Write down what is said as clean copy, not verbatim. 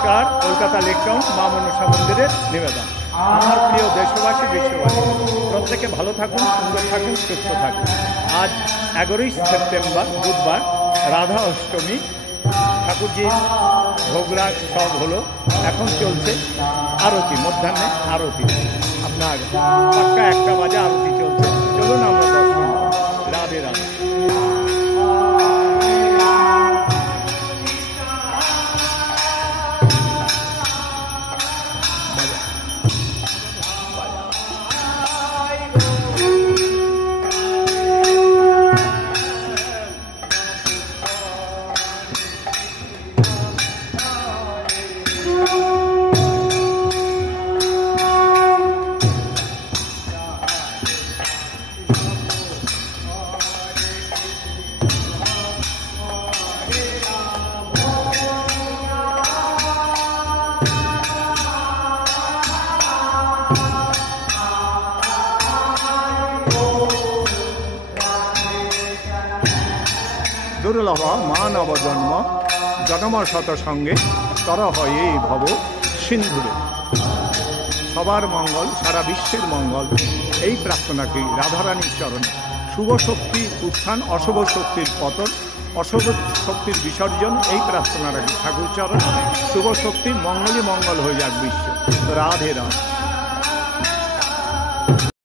নমস্কার। Kolkata lake town মা মনসা মন্দিরের নিবেদন। আমার প্রিয় দেশবাসী, বিশ্ববাসী, প্রত্যেকে ভালো থাকুন, সুন্দর থাকুন, সুস্থ থাকুন। আজ 11ই সেপ্টেম্বর বুধবার, রাধা অষ্টমী। ঠাকুরজির ভোগরাগ সব হলো, এখন চলছে আরতি, মধ্যাহ্নে আরতি। আপনার পাক্কা 1টা বাজে আরতি চলছে। চলুন আমরা দর্শন করি। রাধে রাধে। দুর্লভ মানব জন্ম, জন্ম শত সঙ্গে তর হয় এই ভব সিন্ধুরে। সবার মঙ্গল, সারা বিশ্বের মঙ্গল, এই প্রার্থনাকেই রাধারানীর চরণে। শুভ শক্তির উত্থান, অশুভ শক্তির পতন, অশুভ শক্তির বিসর্জন, এই প্রার্থনা রাখি ঠাকুর চরণ। শুভ শক্তির মঙ্গলই মঙ্গল হয়ে যাক বিশ্ব। রাধে রাধে।